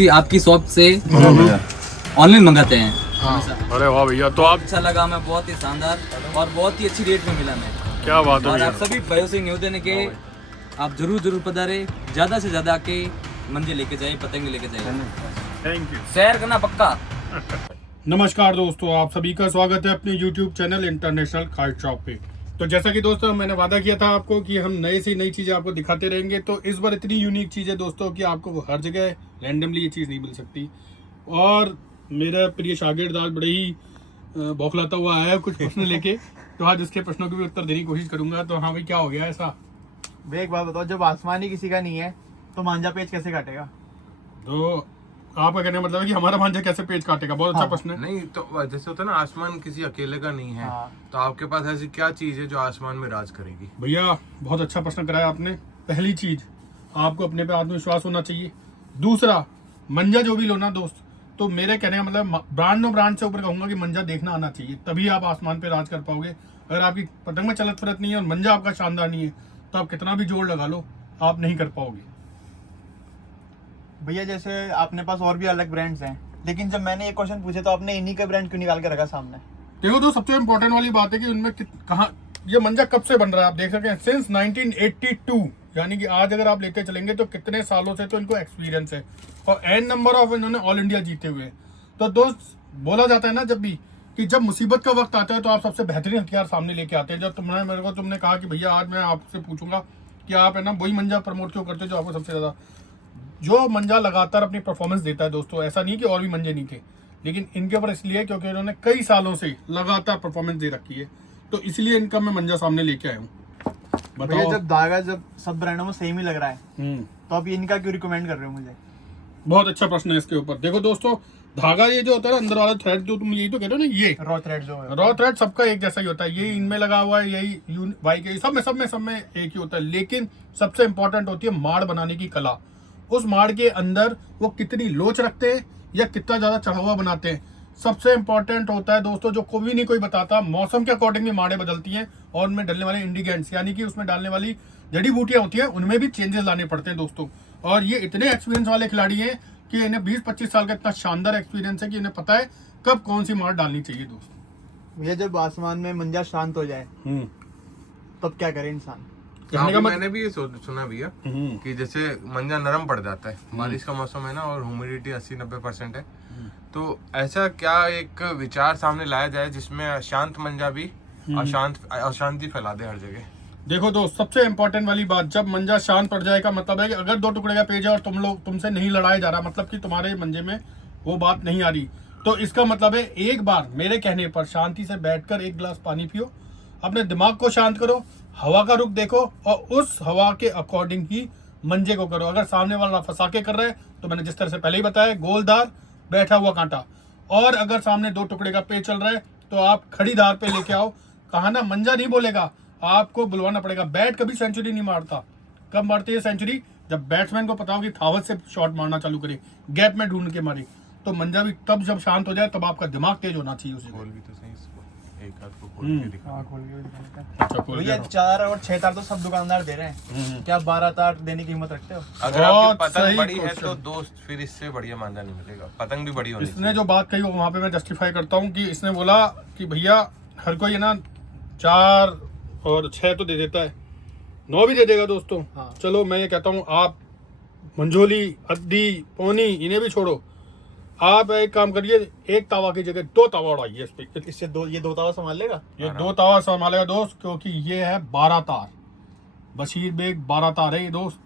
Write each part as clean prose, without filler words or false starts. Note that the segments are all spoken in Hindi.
इसी आपकी शॉप से ऑनलाइन मंगाते हैं। अरे वाह भैया, तो आप अच्छा लगा, मैं बहुत ही शानदार और बहुत ही अच्छी रेट में मिला मैं। क्या बात है और भैया। आप सभी भाइयों से न्यू देने के आप जरूर पधारे, ज़्यादा से ज़्यादा आके मंजे लेके जाए, पतंगे लेके जाए। Thank you. सैर करना पक्का। नमस्कार दोस्तों, आप सभी का स्वागत है अपने YouTube channel international kite shop पे। तो जैसा कि दोस्तों मैंने वादा किया था आपको कि हम नई से नई चीज़ें आपको दिखाते रहेंगे, तो इस बार इतनी यूनिक चीज़ है दोस्तों कि आपको हर जगह रैंडमली ये चीज़ नहीं मिल सकती। और मेरा प्रिय शागिर्द आज बड़े ही बौखलाता हुआ आया है कुछ प्रश्न लेके, तो आज उसके प्रश्नों के भी उत्तर देने की कोशिश करूंगा। तो हाँ भाई, क्या हो गया ऐसा? भैया एक बात बताओ, जब आसमान ही किसी का नहीं है तो मांझा पेच कैसे काटेगा? तो आपका कहने का मतलब है कि हमारा भांजा कैसे पेच काटेगा? बहुत अच्छा हाँ। प्रश्न है। नहीं तो जैसे होता है ना, आसमान किसी अकेले का नहीं है। हाँ। तो आपके पास ऐसी क्या चीज है जो आसमान में राज करेगी? भैया बहुत अच्छा प्रश्न कराया आपने। पहली चीज, आपको अपने पे आत्मविश्वास होना चाहिए। दूसरा, मंजा जो भी लो ना दोस्त, तो मेरे कहने का मतलब ब्रांड से ऊपर कहूंगा कि मंजा देखना आना चाहिए, तभी आप आसमान पे राज कर पाओगे। अगर आपकी पतंग में चलत फरत नहीं है और मंजा आपका शानदार नहीं है, तो आप कितना भी जोर लगा लो, आप नहीं कर पाओगे। भैया जैसे आपने पास और भी अलग ब्रांड्स हैं, लेकिन जब मैंने ये क्वेश्चन पूछे तो आपने इन्हीं का ब्रांड क्यों निकाल के रखा सामने? देखो तो सबसे इम्पोर्टेंट वाली बात है कि उनमें कहाँ ये मंजा कब से बन रहा है। आप देख सकते हैं सिंस 1982, यानी कि आज अगर आप लेते चलेंगे तो कितने सालों से तो इनको एक्सपीरियंस है और एन नंबर ऑफ इन्होंने ऑल इंडिया जीते हुए हैं। तो दोस्त बोला जाता है ना जब भी कि जब मुसीबत का वक्त आता है तो आप सबसे बेहतरीन हथियार सामने लेके आते हैं। जब तुमने कहा कि भैया आज मैं आपसे पूछूंगा कि आप है ना वही मंजा प्रमोट क्यों करते हो जो आपको सबसे ज्यादा, जो मंजा लगातार अपनी परफॉर्मेंस देता है दोस्तों। ऐसा नहीं कि और भी मंजे नहीं थे, लेकिन इनके ऊपर इसलिए क्योंकि इन्होंने कई सालों से लगातार परफॉर्मेंस दे रखी है, तो इसलिए इनका मैं मंजा सामने लेके आया हूँ। भैया बताओ। जब धागा जब सब ब्रांडों में सेम ही लग रहा है, हम्म, तो आप इनका क्यों रिकमेंड कर रहे हो मुझे? बहुत अच्छा प्रश्न है इसके ऊपर। देखो दोस्तों, धागा ये जो होता है ना अंदर वाला थ्रेड, जो तुम यही तो कह रहे हो ना, ये रॉ थ्रेड जो है, रॉ थ्रेड सबका एक जैसा ही होता है। ये इनमें लगा हुआ है, यही वाई के सब में एक ही होता है। लेकिन सबसे इंपॉर्टेंट होती है माड़ बनाने की कला। उस माड़ के अंदर वो कितनी लोच रखते हैं या कितना ज्यादा चढ़ा हुआ बनाते हैं, सबसे इंपॉर्टेंट होता है दोस्तों, जो कभी नहीं कोई बताता। मौसम के अकॉर्डिंग भी माड़े बदलती हैं और उनमें डलने वाले इंडिगेंट्स यानी कि उसमें डालने वाली जड़ी बूटियां होती हैं, उनमें भी चेंजेस लाने पड़ते हैं दोस्तों। और ये इतने एक्सपीरियंस वाले खिलाड़ी हैं कि इन्हें 20-25 साल का इतना शानदार एक्सपीरियंस है कि इन्हें पता है कब कौन सी मार डालनी चाहिए दोस्तों। भैया जब आसमान में मंजा शांत हो जाए तब क्या करे इंसान? कहने का मैंने भी ये सुना भैया हम्म। कि जैसे मंजा नरम पड़ जाता है, बारिश का मौसम है ना और ह्यूमिडिटी 80-90% है, तो ऐसा क्या एक विचार सामने लाया जाए जिसमें अशांत मंजा भी अशांति फैला दे हर जगह? देखो दोस्त, सबसे इंपॉर्टेंट वाली बात, जब मंजा शांत पड़ जाए का मतलब है कि अगर 2 टुकड़े का पेज है और तुमसे नहीं लड़ाया जा रहा, मतलब कि तुम्हारे मंजे में वो बात नहीं आ रही, तो इसका मतलब है एक बार मेरे कहने पर शांति से बैठकर एक गिलास पानी पियो, अपने दिमाग को शांत करो, हवा का रुख देखो और उस हवा के अकॉर्डिंग ही मंजे को करो। अगर सामने वाला फंसा के कर रहा है तो मैंने जिस तरह से पहले ही बताया, गोलदार बैठा हुआ कांटा। और अगर सामने 2 टुकड़े का पेज चल रहा है तो आप खड़ी धार पे लेके आओ। कहा ना, मंजा नहीं बोलेगा, आपको बुलवाना पड़ेगा। बैट कभी सेंचुरी नहीं मारता। कब मारती है सेंचुरी? जब बैट्समैन को पता हो कि थावत से शॉट मारना चालू करे, गैप में ढूंढ के मारे। तो मंजा भी तब जब शांत हो जाए तब आपका दिमाग तेज होना चाहिए उसे। खोल भी तो सही इसको, एक हाथ को खोल के दिखा। हाँ, खोल के दिखाते हैं। अच्छा, खोल भैया के। 4 और 6 तार तो सब दुकानदार दे रहे हैं, क्या 12 तार देने की हिम्मत रखते हो? अगर बहुत आपकी सही पतंग बड़ी है क्वेश्चन। तो दोस्त फिर इससे बढ़िया मंजा नहीं मिलेगा। पतंग भी बड़ी होनी इसने जो बात कही वो वहाँ पे मैं जस्टिफाई करता हूँ कि इसने बोला कि भैया हर कोई है ना 4 और 6 तो दे देता है, 9 भी दे देगा दोस्तों। हाँ। चलो मैं ये कहता हूँ, आप मंझोली, अद्दी, पौनी इन्हें भी छोड़ो, आप एक काम करिए, एक तावा की जगह 2 तावा उड़ाइए इस पे। इससे ये 2 तावा संभाल लेगा? ये 2 तावा संभालेगा दोस्त, क्योंकि ये है 12 तार। बशीर बेग 12 तार है ये दोस्त,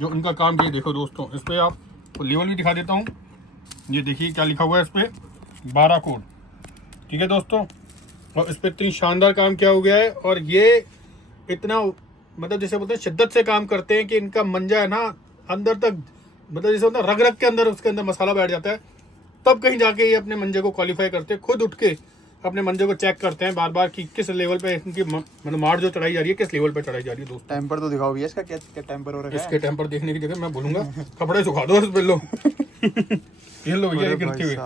जो उनका काम किए। देखो दोस्तों, इस पे आपको लेवल भी दिखा देता हूँ। ये देखिए क्या लिखा हुआ है इस पे, 12 कोड। ठीक है दोस्तों, और इस पे इतनी शानदार काम किया हो गया है। और ये इतना मतलब जैसे बोलते हैं शिद्दत से काम करते हैं कि इनका मंजा है ना अंदर तक, मतलब जैसे होता है रग रग के अंदर उसके अंदर मसाला बैठ जाता है, तब कहीं जाके ये अपने मंजे को क्वालिफाई करते हैं। खुद उठ के अपने मंजे को चेक करते हैं बार बार कि किस लेवल पे इनकी मतलब मार जो चढ़ाई जा रही है, किस लेवल पे चढ़ाई जा रही है दोस्तों। टेम्पर तो दिखाओ भैया, इसका क्या क्या टेम्पर हो रहा है? इसके टेम्पर देखने की जगह मैं बोलूंगा कपड़े सुखा दो इस पे, लो ये लो भैया, ये गिरते हुए।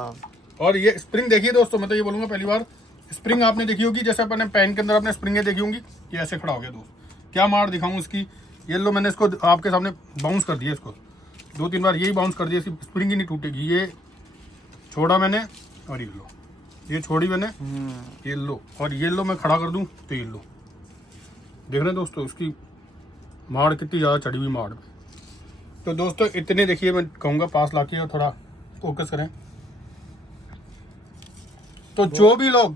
और ये स्प्रिंग देखिए दोस्तों, मैं तो ये बोलूंगा पहली बार स्प्रिंग आपने देखी होगी, जैसे अपने पैन के अंदर आपने स्प्रिंगें देखी होंगी, ये ऐसे खड़ा हो गया दोस्त। क्या मार दिखाऊं इसकी, ये लो मैंने इसको आपके सामने बाउंस कर दिया इसको, 2-3 बार यही बाउंस कर दिया, इसकी स्प्रिंग ही नहीं टूटेगी। ये छोड़ा मैंने और ये लो, ये छोड़ी मैंने, ये लो, और ये लो मैं खड़ा कर दूं तो ये लो। देख रहे हैं दोस्तों इसकी माड़ कितनी ज़्यादा चढ़ी हुई माड़ पे। तो दोस्तों इतने देखिए, मैं कहूँगा पास लाके और थोड़ा फोकस करें। तो जो भी लोग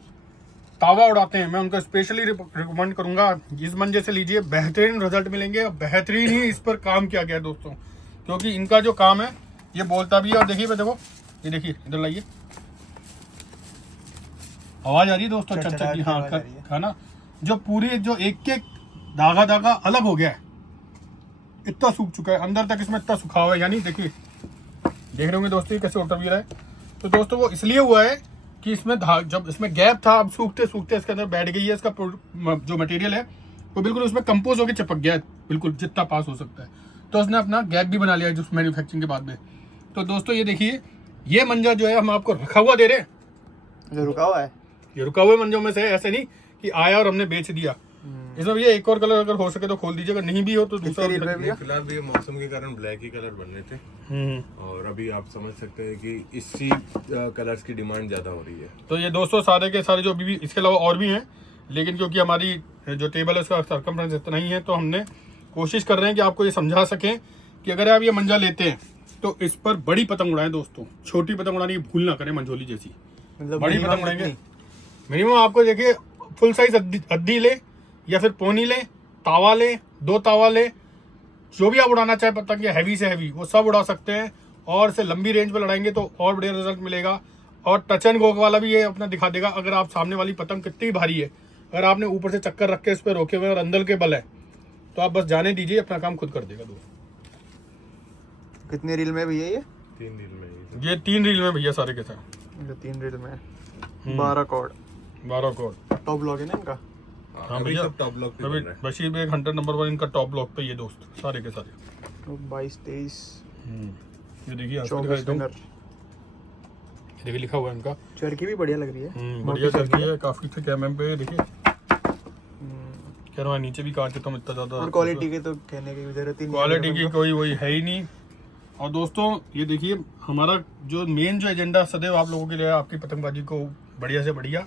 तावा उड़ाते हैं मैं उनको स्पेशली रिकमेंड करूंगा इस मंजे से लीजिए, बेहतरीन रिजल्ट मिलेंगे। और बेहतरीन ही इस पर काम किया गया है दोस्तों, क्योंकि इनका जो काम है ये बोलता भी है। और देखिए देखो, ये देखिए इधर लाइए, आवाज आ रही है दोस्तों, चट चट की। हाँ खाना जो पूरी जो एक एक धागा धागा अलग हो गया है, इतना सूख चुका है अंदर तक, इसमें इतना सूखा हुआ है। यानी देखिए, देख रहे होंगे दोस्तों ये कैसे उतर भी रहा है। तो दोस्तों वो इसलिए हुआ है कि इसमें जब इसमें गैप था, अब सूखते सूखते इसके अंदर बैठ गई है। इसका जो मटेरियल है वो बिल्कुल उसमें कंपोज होकर चिपक गया है, बिल्कुल जितना पास हो सकता है। तो उसने अपना गैप भी बना लिया है जिस मैन्युफैक्चरिंग के बाद में। तो दोस्तों ये देखिए, ये मंजा जो है हम आपको रखा हुआ दे रहे हैं, जो रुका हुआ है, ये रुका हुए मंजों में से है। ऐसे नहीं कि आया और हमने बेच दिया। इसमें भैया एक और कलर अगर हो सके तो खोल दीजिए, अगर नहीं भी हो तो दूसरा। फिलहाल भी मौसम के कारण ब्लैक ही कलर बनने थे, और अभी आप समझ सकते हैं कि इसी कलर्स की डिमांड ज्यादा हो रही है। तो ये दोस्तों सारे के सारे जो भी इसके अलावा और भी हैं, लेकिन क्योंकि हमारी जो टेबल है उसका सर्कमफ्रेंस इतना ही है, तो हमने कोशिश कर रहे हैं कि आपको ये समझा सकें कि अगर आप ये मंजा लेते हैं तो इस पर बड़ी पतंग उड़ाएं दोस्तों। छोटी पतंग उड़ाने की भूल ना करें, मंझोली जैसी बड़ी पतंग उड़ाएंगे। मिनिमम आपको देखिए फुल साइज अद्दी ले या फिर पोनी ले, तावा ले, 2 तावा ले, जो भी आप उड़ाना चाहे पतंग, या हैवी से हैवी वो सब उड़ा सकते हैं। और इसे लंबी रेंज पे लड़ाएंगे तो और बढ़िया रिजल्ट मिलेगा। और टच एंड गो वाला भी ये अपना दिखा देगा। अगर आप सामने वाली पतंग कितनी भारी है, अगर आपने ऊपर से चक्कर रख के इस पर रोके हुए और अंदर के बल है, तो आप बस जाने दीजिए, अपना काम खुद कर देगा दोस्त। कितने रील में भैया ये? 3 रील में, ये 3 रील में भैया सारे के साथ। 3 रील में 12 कॉर्ड, 12 कॉर्ड टॉप ब्लॉक है ना इनका। हाँ भैया, सब टॉप ब्लॉक पे अभी बन रहा है। बशीर बेग हंटर नंबर 1 इनका टॉप ब्लॉक पे ये दोस्त सारे के सारे। 22 23 ये देखिए आपको 24 दिखाई दूं, विनर। ये देखिए लिखा हुआ है इनका। चरखी भी बढ़िया लग रही है, बढ़िया चरखी है, काफी थिक एमएम पे। देखिए कह रहा है नीचे भी काट के, तुम इतना ज्यादा। और क्वालिटी के तो कहने की जरूरत ही नहीं, क्वालिटी की कोई वही है ही नहीं। और दोस्तों ये देखिए, हमारा जो मेन जो एजेंडा सदैव आप लोगों के लिए आपकी पतंगबाजी को बढ़िया से बढ़िया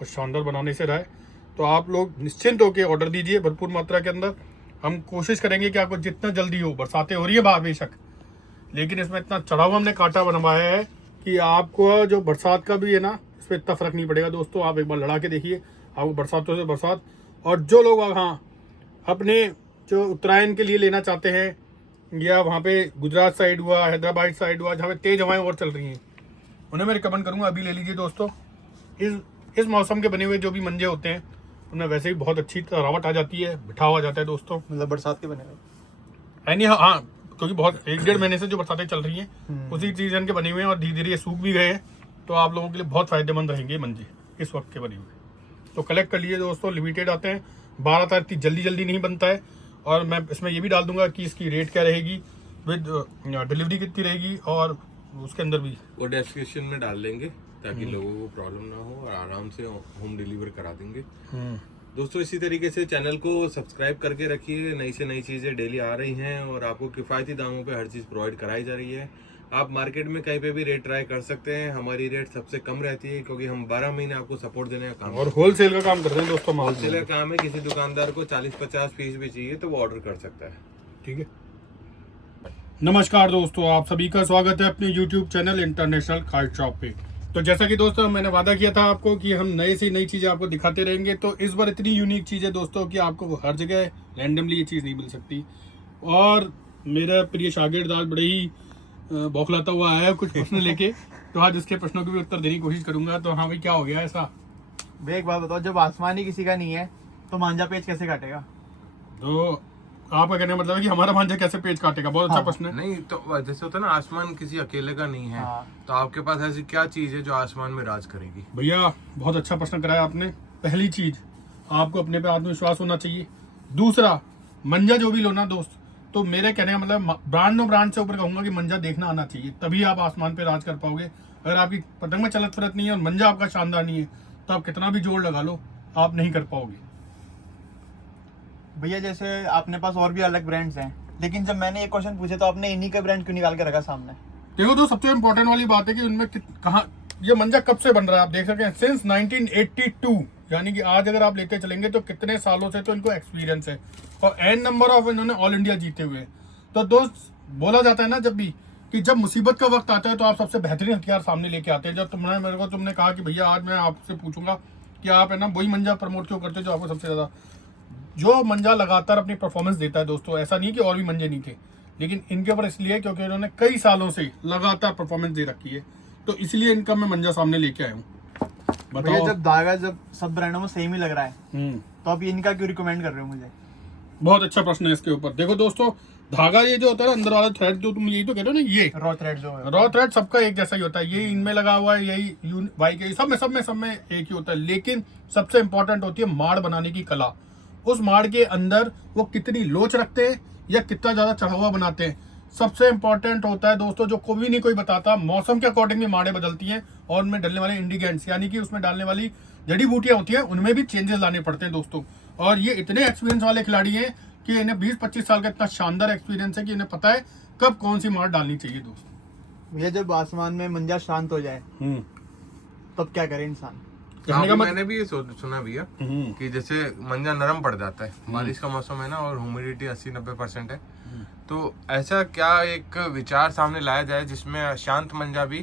और शानदार बनाने से रहा है। तो आप लोग निश्चिंत होकर ऑर्डर दीजिए भरपूर मात्रा के अंदर। हम कोशिश करेंगे कि आपको जितना जल्दी हो, बरसातें हो रही है बाहर बेशक, लेकिन इसमें इतना चढ़ा हुआ हमने कांटा बनवाया है कि आपको जो बरसात का भी है ना, इस पर इतना फर्क नहीं पड़ेगा दोस्तों। आप एक बार लड़ा के देखिए, आपको बरसातों से बरसात। और जो लोग हाँ अपने जो उत्तरायण के लिए लेना चाहते हैं, या वहाँ पे गुजरात साइड हुआ, हैदराबाद साइड हुआ, जहाँ पे तेज हवाएं और चल रही हैं, उन्हें मैं रिकमेंड करूँगा अभी ले लीजिए दोस्तों। इस मौसम के बने हुए जो भी मंजे होते हैं उनमें वैसे ही बहुत अच्छी तरावट आ जाती है, बिठाव आ जाता है दोस्तों। मतलब बरसात के बने हुए यानी हाँ, क्योंकि बहुत 1-1.5 महीने से जो बरसातें चल रही हैं उसी सीजन के बने हुए हैं, और धीरे धीरे ये सूख भी गए हैं। तो आप लोगों के लिए बहुत फायदेमंद रहेंगे मंजे इस वक्त के बने हुए। तो कलेक्ट कर लीजिए दोस्तों, लिमिटेड आते हैं, 12 तारीख जल्दी नहीं बनता है। और मैं इसमें ये भी डाल दूंगा कि इसकी रेट क्या रहेगी, विद डिलीवरी कितनी रहेगी, और उसके अंदर भी वो डिस्क्रिप्शन में डाल देंगे ताकि लोगों को प्रॉब्लम ना हो, और आराम से होम डिलीवर करा देंगे। दोस्तों इसी तरीके से चैनल को सब्सक्राइब करके रखिए, नई से नई चीज़ें डेली आ रही हैं और आपको किफ़ायती दामों पे हर चीज़ प्रोवाइड कराई जा रही है। आप मार्केट में कहीं पे भी रेट ट्राई कर सकते हैं, हमारी रेट सबसे कम रहती है क्योंकि हम 12 महीने आपको सपोर्ट देने का काम, और होलसेल का काम करते हैं दोस्तों। होलसेल का काम है। किसी दुकानदार को 40-50 पीस भी चाहिए तो वो ऑर्डर कर सकता है। ठीक है। नमस्कार दोस्तों, आप सभी का स्वागत है अपने YouTube channel international kite shop पे। तो जैसा कि दोस्तों मैंने वादा किया था आपको कि हम नई से नई चीज़ें आपको दिखाते रहेंगे। तो इस बार इतनी यूनिक चीज़ है दोस्तों कि आपको हर जगह रैंडमली ये चीज़ नहीं मिल सकती। और मेरा प्रिय शागिर्द आज बड़े ही बौखलाता हुआ आया है कुछ प्रश्न लेके, तो आज उसके प्रश्नों के भी उत्तर देने की कोशिश करूंगा। तो हाँ भाई, क्या हो गया ऐसा? भैया एक बात बताओ, जब आसमान ही किसी का नहीं है तो मांझा पेच कैसे काटेगा? तो आपका कहने का मतलब है कि हमारा भांजा कैसे पेज काटेगा? बहुत अच्छा प्रश्न है। नहीं तो जैसे होता है ना, आसमान किसी अकेले का नहीं है। हाँ। तो आपके पास ऐसी क्या चीज है जो आसमान में राज करेगी? भैया बहुत अच्छा प्रश्न कराया आपने। पहली चीज, आपको अपने पे आत्मविश्वास होना चाहिए। दूसरा, मंजा जो भी लो ना दोस्त, तो मेरे कहने का मतलब ब्रांड से ऊपर कहूंगा कि मंजा देखना आना चाहिए, तभी आप आसमान पे राज कर पाओगे। अगर आपकी पतंग में चलत फरत नहीं है और मंजा आपका शानदार नहीं है, तो आप कितना भी जोर लगा लो, आप नहीं कर पाओगे। भैया जैसे अपने पास और भी अलग ब्रांड्स हैं, लेकिन जब मैंने ये क्वेश्चन पूछे तो आपने इन्हीं का ब्रांड क्यों निकाल के रखा सामने? देखो तो सबसे इम्पोर्टेंट वाली बात है कि उनमें कहाँ ये मंजा कब से बन रहा है। आप देख सकते हैं सिंस 1982, यानी कि आज अगर आप लेते चलेंगे तो कितने सालों से तो इनको एक्सपीरियंस है और एन नंबर ऑफ इन्होंने ऑल इंडिया जीते हुए हैं। तो दोस्त बोला जाता है ना जब भी कि जब मुसीबत का वक्त आता है तो आप सबसे बेहतरीन हथियार सामने लेके आते हैं। जब तुमने कहा कि भैया आज मैं आपसे पूछूंगा कि आप है ना वही मंजा प्रमोट क्यों करते जो आपको सबसे ज्यादा जो मंजा लगातार अपनी परफॉर्मेंस देता है। दोस्तों ऐसा नहीं कि और भी मंजे नहीं थे, लेकिन इनके ऊपर इसलिए क्योंकि इन्होंने कई सालों से लगातार परफॉर्मेंस दे रखी है, तो इसलिए इनका मैं मंजा सामने लेके आया हूँ। बताओ जब धागा जब सब ब्रांडों में सेम ही लग रहा है तो आप इनका क्यों रिकमेंड कर रहे हो मुझे? बहुत अच्छा प्रश्न है इसके ऊपर। देखो दोस्तों, धागा ये जो होता है ना अंदर वाला थ्रेड, जो तुम यही तो कह रहे हो ना, ये रॉ थ्रेड जो है, रॉ थ्रेड सबका एक जैसा ही होता है। यही इनमें लगा हुआ है, यही वाई के सब में एक ही होता है। लेकिन सबसे इंपॉर्टेंट होती है माड़ बनाने की कला। उस माड़ के अंदर वो कितनी लोच रखते हैं या कितना ज्यादा चढ़ा हुआ बनाते हैं, सबसे इंपॉर्टेंट होता है दोस्तों, जो कभी नहीं कोई बताता। मौसम के अकॉर्डिंग भी माड़े बदलती हैं और उनमें डलने वाले इंडिगेंट्स यानी कि उसमें डालने वाली जड़ी बूटियां होती हैं, उनमें भी चेंजेस लाने पड़ते हैं दोस्तों। और ये इतने एक्सपीरियंस वाले खिलाड़ी हैं कि इन्हें 20-25 साल का इतना शानदार एक्सपीरियंस है कि इन्हें पता है कब कौन सी मार डालनी चाहिए दोस्तों। भैया जब आसमान में मंजा शांत हो जाए तब क्या करे इंसान? कहने का मैंने भी ये सुना भैया कि जैसे मंजा नरम पड़ जाता है, बारिश का मौसम है ना और ह्यूमिडिटी 80-90% है, तो ऐसा क्या एक विचार सामने लाया जाए जिसमें शांत मंजा भी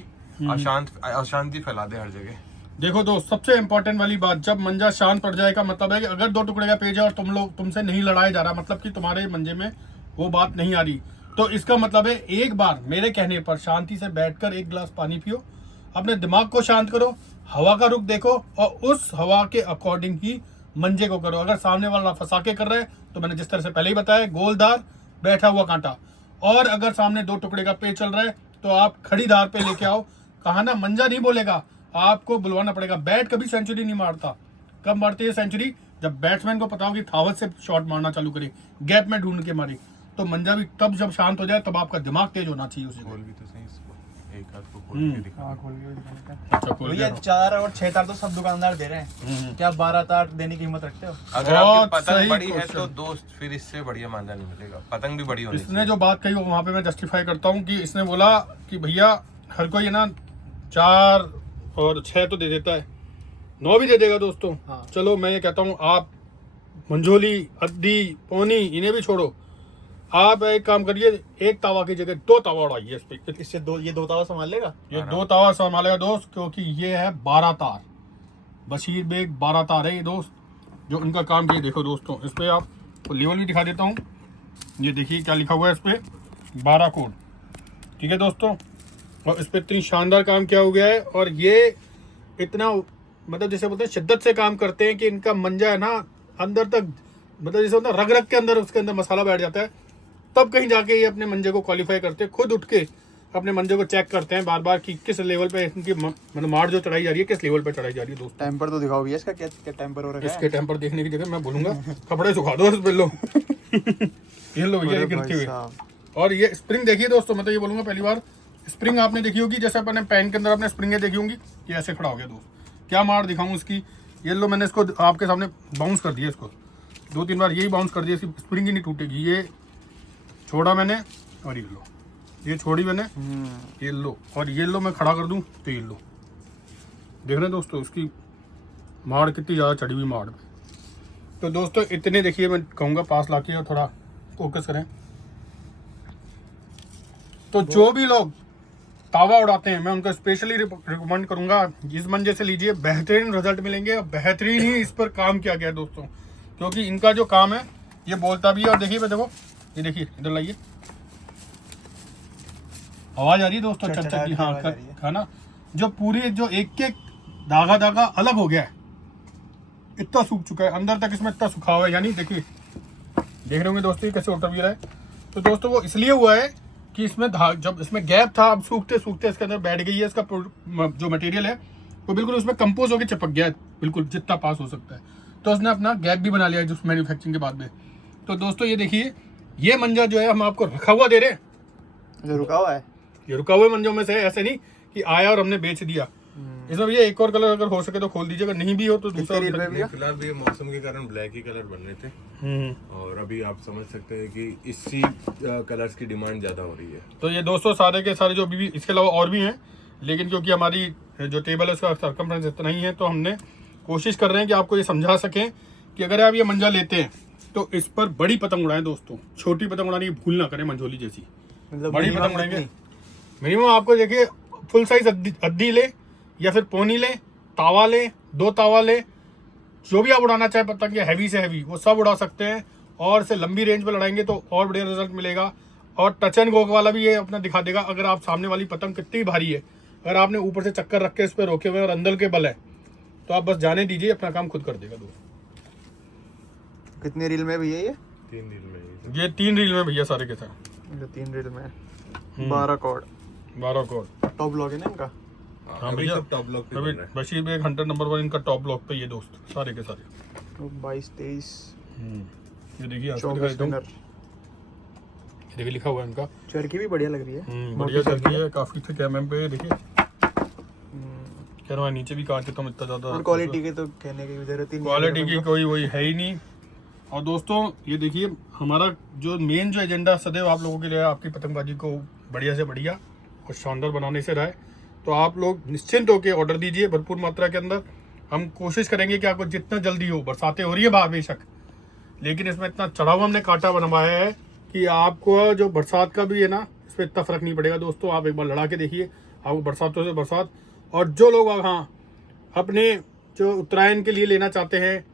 अशांति फैला दे हर जगह। देखो दोस्त, सबसे इंपॉर्टेंट वाली बात, जब मंजा शांत पड़ जाए का मतलब है कि अगर 2 टुकड़े का पेज है और तुमसे नहीं लड़ाया जा रहा, मतलब कि तुम्हारे मंजे में वो बात नहीं आ रही, तो इसका मतलब है एक बार मेरे कहने पर शांति से बैठकर 1 गिलास पानी पियो, अपने दिमाग को शांत करो, हवा का रुख देखो और उस हवा के अकॉर्डिंग ही मंजे को करो। अगर सामने वाला फंसा के कर रहा है तो मैंने जिस तरह से पहले ही बताया, गोलदार बैठा हुआ कांटा, और अगर सामने 2 टुकड़े का पेज चल रहा है तो आप खड़ी धार पे लेके आओ। कहा ना, मंजा नहीं बोलेगा, आपको बुलवाना पड़ेगा। बैट कभी सेंचुरी नहीं मारता। कब मारती है सेंचुरी? जब बैट्समैन को पता हो कि थावत से शॉट मारना चालू करे, गैप में ढूंढ के मारे। तो मंजा भी तब जब शांत हो जाए तब आपका दिमाग तेज होना चाहिए उसे। खोल भी तो सही इसको, एक हाथ को खोल के दिखा। अच्छा, खोल भैया के 4 और 6 तार तो सब दुकानदार दे रहे हैं, क्या 12 तार देने की हिम्मत रखते हो? अगर आपकी बहुत पतंग सही बड़ी है क्वेश्चन। तो दोस्त फिर इससे बढ़िया मांझा नहीं मिलेगा, पतंग भी बड़ी होनी इसने जो बात कही वहां पे मैं जस्टिफाई करता हूँ कि इसने बोला कि भैया हर कोई है ना 4 और 6 तो दे देता है, 9 भी दे देगा दोस्तों। हाँ। चलो मैं ये कहता हूँ, आप मंझोली, अद्दी, पौनी इन्हें भी छोड़ो, आप एक काम करिए, 1 तावा की जगह 2 तावा उड़ाइए इस पे। इससे ये 2 तावा संभाल लेगा? ये 2 तावा संभालेगा दोस्त, क्योंकि ये है 12 तार। बशीर बेग 12 तार है ये दोस्त, जो उनका काम। ये देखो दोस्तों, इस पे आपको लेवल भी दिखा देता हूँ। ये देखिए क्या लिखा हुआ है इस पे, 12 कोड। ठीक है दोस्तों, और इस पे इतनी शानदार काम किया हो गया है, और ये इतना मतलब जैसे बोलते हैं शिद्दत से काम करते हैं कि इनका मंजा है ना अंदर तक, मतलब जैसे होता है रग रग के अंदर उसके अंदर मसाला बैठ जाता है, तब कहीं जाके ये अपने मंजे को क्वालिफाई करते हैं। खुद उठ के अपने मंजे को चेक करते हैं बार बार कि किस लेवल पे इनकी मतलब मार जो चढ़ाई जा रही है, किस लेवल पे चढ़ाई जा रही है दोस्तों। टेम्पर तो दिखाओ भैया इसका, क्या टेम्पर हो रहा है? इसके टेम्पर देखने की जगह मैं बोलूंगा कपड़े सुखा दो इस पे, लो ये लो भैया, ये गिरते हुए। और ये स्प्रिंग देखिए दोस्तों, मैं तो ये बोलूंगा पहली बार स्प्रिंग आपने देखी होगी, जैसे अपने पैन के अंदर आपने स्प्रिंगें देखी होंगी, ये ऐसे खड़ा हो गया दोस्त। क्या मार दिखाऊं इसकी, ये लो मैंने इसको आपके सामने बाउंस कर दिया, इसको 2-3 बार यही बाउंस कर दिया, इसकी स्प्रिंग ही नहीं टूटेगी। ये छोड़ा मैंने और ये लो, ये छोड़ी मैंने, ये लो, और ये लो मैं खड़ा कर दूं तो ये लो, देख रहे हैं दोस्तों उसकी माड़ कितनी ज़्यादा चढ़ी हुई माड़ पे। तो दोस्तों इतने देखिए, मैं कहूँगा पास लाके और थोड़ा फोकस करें। तो जो भी लोग तावा उड़ाते हैं मैं उनको स्पेशली रिकमेंड करूंगा, इस मंजे से लीजिए, बेहतरीन रिजल्ट मिलेंगे और बेहतरीन ही इस पर काम किया गया है दोस्तों, क्योंकि इनका जो काम है ये बोलता भी है। और देखिए देखो, ये देखिए इधर लाइए, आवाज आ रही है दोस्तों, चल चल की, हाँ है ना, जो पूरी जो एक धागा धागा अलग हो गया है, इतना सूख चुका है अंदर तक, इसमें इतना सूखा हुआ है, यानी देखिए देख रहे होंगे दोस्तों कैसे उतर भी रहा है। तो दोस्तों वो इसलिए हुआ है कि इसमें जब इसमें गैप था, अब सूखते सूखते इसके अंदर बैठ गई है, इसका जो मटेरियल है वो बिल्कुल उसमें कंपोज होकर चिपक गया है, बिल्कुल जितना पास हो सकता है। तो उसने अपना गैप भी बना लिया है उस मैन्युफैक्चरिंग के बाद में। तो दोस्तों ये देखिए, ये मंजा जो है हम आपको रखा हुआ दे रहे हैं, जो रुका हुआ है, ये रुका हुए मंजों में से, ऐसे नहीं कि आया और हमने बेच दिया। इसमें भैया एक और कलर अगर हो सके तो खोल दीजिए, अगर नहीं भी हो तो दूसरा रील पे भैया? फिलहाल भी मौसम के कारण ब्लैक ही कलर बन रहे थे, और अभी आप समझ सकते हैं कि इसी कलर्स की डिमांड ज्यादा हो रही है। तो ये दोस्तों सारे के सारे जो अभी भी, इसके अलावा और भी हैं, लेकिन क्योंकि हमारी जो टेबल है उसका सर्कमफ्रेंस इतना ही है, तो हमने कोशिश कर रहे हैं कि आपको ये समझा सकें कि अगर आप ये मंजा लेते हैं तो इस पर बड़ी पतंग उड़ाएं दोस्तों, छोटी पतंग उड़ाने की भूल ना करें मंझोली जैसी, मतलब बड़ी minimum पतंग उड़ाएंगे। कितनी? मिनिमम आपको देखिए फुल साइज अद्दी ले या फिर पोनी ले, तावा ले, 2 तावा ले, जो भी आप उड़ाना चाहे पतंग या हैवी से हैवी वो सब उड़ा सकते हैं, और इसे लंबी रेंज पे लड़ाएंगे तो और बढ़िया रिजल्ट मिलेगा। और टच एंड गो वाला भी ये अपना दिखा देगा, अगर आप सामने वाली पतंग कितनी भारी है, अगर आपने ऊपर से चक्कर रख के इस पर रोके हुए और अंदर के बल है तो आप बस जाने दीजिए, अपना काम खुद कर देगा दोस्त। कितने रील में भैया ये? 3 दिन में ये 3 रील में भैया सारे के साथ, 3 रील में 12 कॉर्ड 12 कोड। टॉप ब्लॉक है ना इनका? हाँ भैया, सब टॉप ब्लॉक पे अभी बन रहा है। बशीर भाई 100 नंबर 1 इनका टॉप ब्लॉक पे ये दोस्त सारे के सारे। तो 22 23 ये देखिए 24 विनर। देखिए लिखा हुआ है इनका। चरखी भी बढ़िया लग रही है, बढ़िया चरखी है, काफी थिक एमएम पे। देखिए कह रहा है नीचे भी काट के तुम इतना ज्यादा, और क्वालिटी के तो कहने की जरूरत ही नहीं है। क्वालिटी की कोई वही है ही नहीं। और दोस्तों ये देखिए हमारा जो मेन जो एजेंडा सदैव आप लोगों के लिए आपकी पतंगबाजी को बढ़िया से बढ़िया और शानदार बनाने से रहा है, तो आप लोग निश्चिंत होकर ऑर्डर दीजिए भरपूर मात्रा के अंदर। हम कोशिश करेंगे कि आपको जितना जल्दी हो, बरसातें हो रही है बेशक, लेकिन इसमें इतना चढ़ा हुआ हमने कांटा बनवाया है कि आपको जो बरसात का भी है ना, इस पर इतना फर्क नहीं पड़ेगा दोस्तों। आप एक बार लड़ा के देखिए, आपको बरसातों से बरसात। और जो लोग हाँ अपने जो उत्तरायण के लिए लेना चाहते हैं,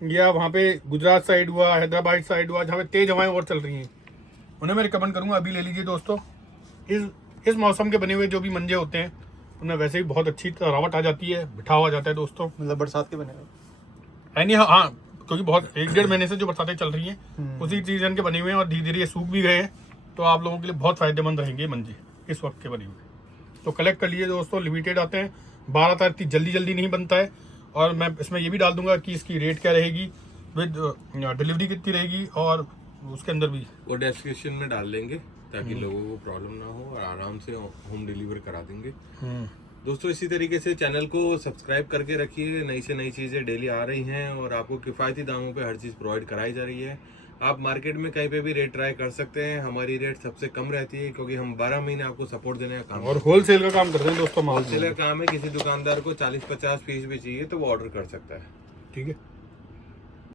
या वहाँ पे गुजरात साइड हुआ, हैदराबाद साइड हुआ, जहाँ पे तेज हवाएं और चल रही हैं, उन्हें मैं रिकमेंड करूँगा अभी ले लीजिए दोस्तों। इस मौसम के बने हुए जो भी मंजे होते हैं उनमें वैसे ही बहुत अच्छी तरावट आ जाती है, बिठाव आ जाता है दोस्तों। मतलब बरसात के बने हुए? यानी हाँ, क्योंकि बहुत 1-1.5 महीने से जो बरसातें चल रही हैं उसी सीजन के बने हुए हैं, और धीरे धीरे ये सूख भी गए हैं, तो आप लोगों के लिए बहुत फायदेमंद रहेंगे मंजे इस वक्त के बने हुए। तो कलेक्ट कर लिए दोस्तों, लिमिटेड आते हैं, 12 तारीख जल्दी नहीं बनता है। और मैं इसमें ये भी डाल दूंगा कि इसकी रेट क्या रहेगी, विद डिलीवरी कितनी रहेगी, और उसके अंदर भी वो डिस्क्रिप्शन में डाल लेंगे ताकि लोगों को प्रॉब्लम ना हो, और आराम से होम डिलीवर करा देंगे। दोस्तों इसी तरीके से चैनल को सब्सक्राइब करके रखिए, नई से नई चीज़ें डेली आ रही हैं और आपको किफ़ायती दामों पे हर चीज़ प्रोवाइड कराई जा रही है। आप मार्केट में कहीं पे भी रेट ट्राई कर सकते हैं, हमारी रेट सबसे कम रहती है क्योंकि हम 12 महीने आपको सपोर्ट देने का काम, और होलसेल का काम करते हैं दोस्तों। होलसेलर काम है। किसी दुकानदार को 40-50 पीस भी चाहिए तो वो ऑर्डर कर सकता है। ठीक है।